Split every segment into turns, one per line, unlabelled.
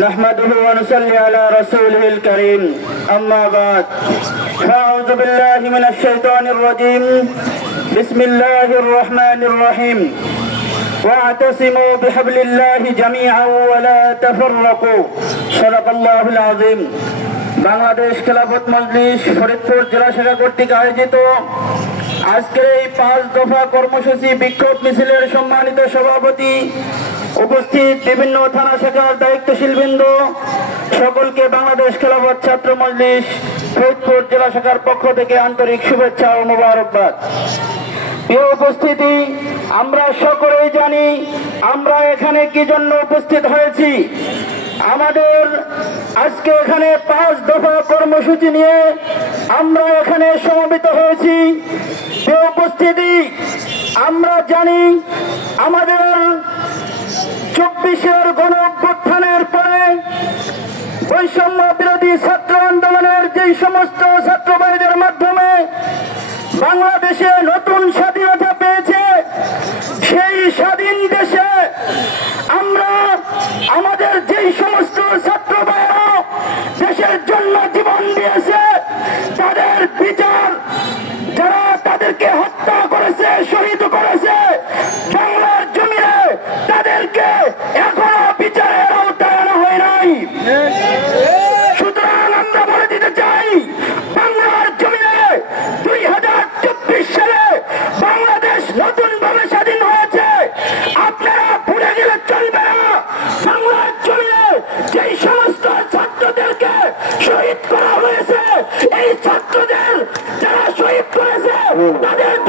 نحمده ونصلي على رسوله الكريم. أما بعد فأعوذ بالله من الشيطان الرجيم. بسم الله الرحمن الرحيم. واعتصموا بحبل الله جميعا ولا تفرقوا. صدق الله العظيم. বাংলাদেশ খেলাফত মজলিস ফরিদপুর জেলা শাখা কর্তৃক আয়োজিত আজকের এই পাঁচ দফা কর্মসূচি বিক্ষোভ মিছিলের সম্মানিত সভাপতি উপস্থিত বিভিন্ন থানা শাখার দায়িত্বশীল বৃন্দ সকলকে বাংলাদেশ খেলাফত ছাত্র মজলিস ফরিদপুর জেলা শাখার পক্ষ থেকে আন্তরিক শুভেচ্ছা ও মোবারকবাদ। উপস্থিতি, আমরা সকলেই জানি আমরা এখানে কি জন্য উপস্থিত হয়েছি। আমাদের আজকে এখানে পাঁচ দফা কর্মসূচি নিয়ে আমরা এখানে সমবেত হয়েছি। সে উপস্থিতি আমরা জানি আমাদের চব্বিশের গণ অভ্যুত্থানের পরে বৈষম্য বিরোধী ছাত্র আন্দোলনের যেই সমস্ত ছাত্র ভাইদের মাধ্যমে বাংলাদেশে করেছে শহীদ করেছে। বাংলার জমিনে তাদেরকে এখনও বিচারের আওতায় আনা হয় নাই।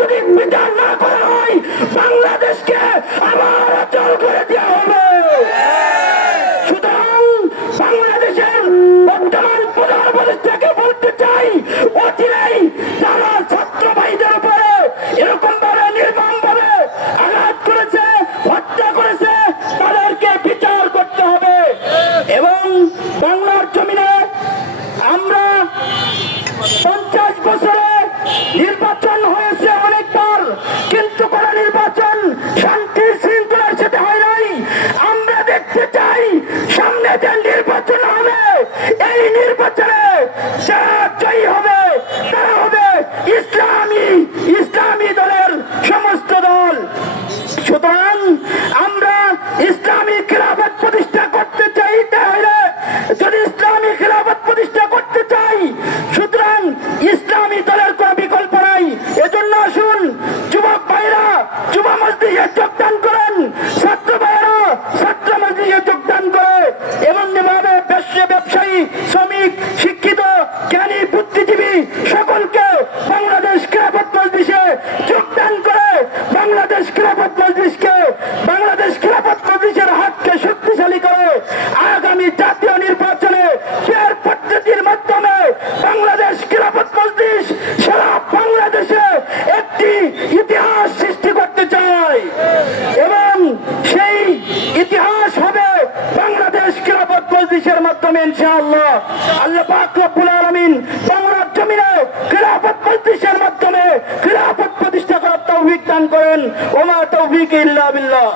যদি বিচার না করা হয় বাংলাদেশকে আবার অচল করে দেওয়া হবে। সুতরাং যে নির্বাচন হবে। এই নির্বাচনে যারা জয়ী হবে তারা হবে ইসলামী দলের সমস্ত দল সুতরাং আমরা ইসলামী খেলাফত প্রতিষ্ঠা করতে চাই তাহলে যদি ইসলামী খেলাফত প্রতিষ্ঠা করতে চাই সুতরাং ইসলামী দলের কোনো বিকল্প নাই এজন্য আসুন যুবক ভাইরা যুব মসজিদে যোগদান করেন ছাত্র ভাইরা ছাত্র মসজিদে যোগদান করে এবং যেভাবে ব্যবসা ব্যবসায়ী শ্রমিক শিক্ষিত জ্ঞানী বুদ্ধিজীবী সকলকে বাংলাদেশ খেলাফত মজলিসে যোগদান করে বাংলাদেশ খেলাফত মজলিসকে বাংলাদেশ খেলাফত মজলিসের হাতকে শক্তিশালী করে আগামী জাতীয় নির্বাচনে ফের পদ্ধতির মাধ্যমে বাংলাদেশ খেলাফত মজলিস সারা বাংলাদেশে একটি ইতিহাস সৃষ্টি করতে চায় এবং সেই ইতিহাস হবে বাংলাদেশ মজলিসের মাধ্যমে ইনশাআল্লাহ আল্লাহ পাক রব্বুল আলামিন বাংলার জমিনে খেলাফত মজলিসের মাধ্যমে খেলাফত প্রতিষ্ঠা করার তৌফিক দান করেন। ওমা তৌফিক ইল্লা বিল্লাহ।